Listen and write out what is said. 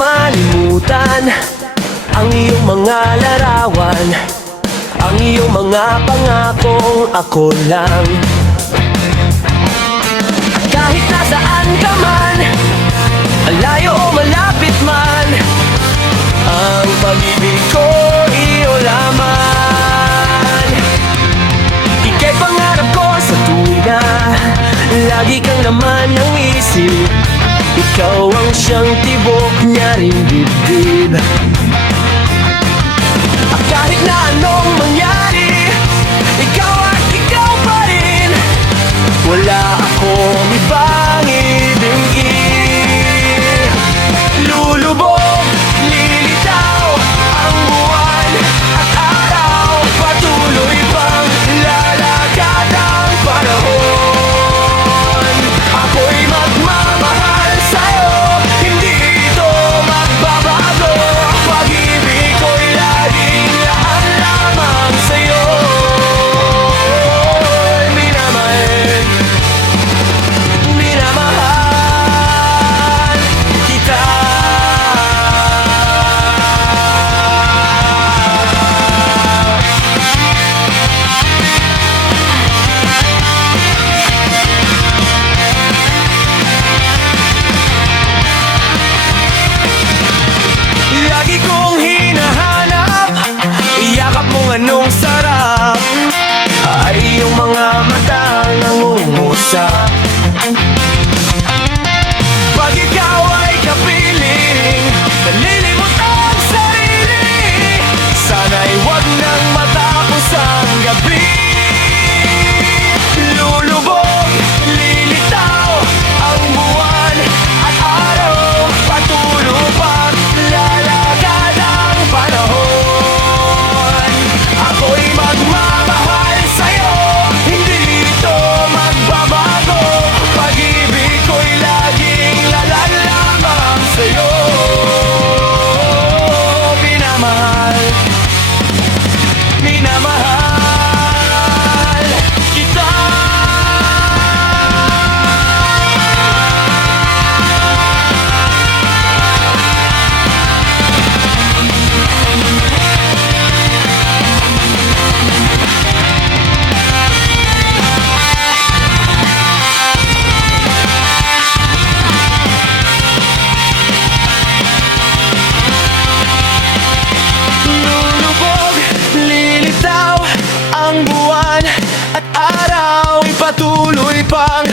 malimutan ang iyong mga larawan, ang iyong mga pangakong ako lang. Kahit nasaan ka man, malayo o malapit man, ang pag-ibig ko iyo lamang. Ika'y pangarap ko sa tuwina, lagi kang laman ng isip. Ikaw ang siyang tibok niya ring dibdib. At kahit na anong mangyari, ikaw at ikaw pa rin. Wala akong ibang ibig. Lulubog, lilitaw ang buwan at araw, patuloy pang lalakad ang panahon. Ako'y magmamahal sa'yo, hindi ito magbabago. Pag-ibig ko'y laging laan lamang sa'yo. Minamahal, minamahal kita. Lagi kong hinahanap, iyakap mong anong sarap, ay iyong mga matang nangungusap. Pag ikaw ay kapiling, nalilimot ang sarili. Sana'y wag nang matapos ang gabi. Lulubog, lilitaw ang buwan at araw, patuloy pang lalakad ang panahon. Ako'y magmamahal sa'yo, hindi ito magbabago. Pag-ibig ko'y laging lalan lamang sa'yo. Minamahal, minamahal kita. Lulubog, lilitaw ang buwan at araw, patuloy pang